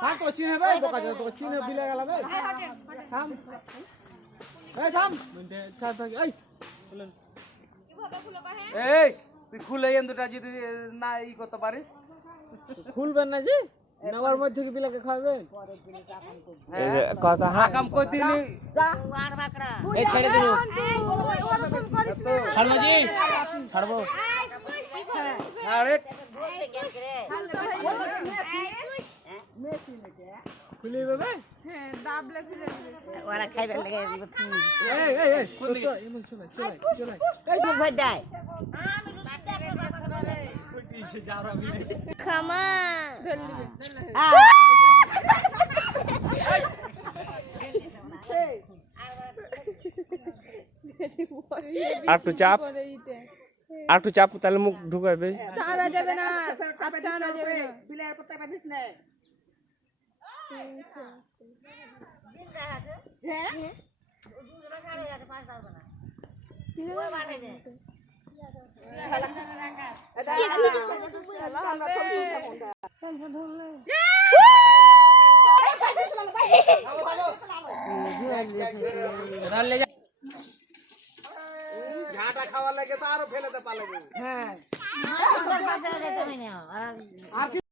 থাম তো চিনে ভাই বোকা যা তো চিনে বিলে গেল ভাই থাম এই থাম চার ভাই এই বলেন কিভাবে খুলে কহে এই তুই খুলে এন দুটা যদি না ই করতে পারিস খুলবেন না জি নগর মধ্যে থেকে বিলাকে খাবেন কথা হ্যাঁ কাম কই দিলি এই ছেড়ে দিলো ছাড়বো জি ছাড়বো আরে খুলে দেবে হ্যাঁ দাবলে খুলে দিবে ওরা খাইবে লাগে এই কোন দিকে এমন চলে চলে চলে এই সব ভাই দেয় খামা একটু চাপ একটু চাপ তাহলে মুখ ঢুকাবে চারা যাবে না চারা যাবে না বিলের পত্তা পাদিস না হ্যাঁ দুজনে কারে আছে 5,000 না ওই বাড়ে দে ঝাঁটা খাওয়া লাগে তো আরো ফেলে দে পালাবে হ্যাঁ আর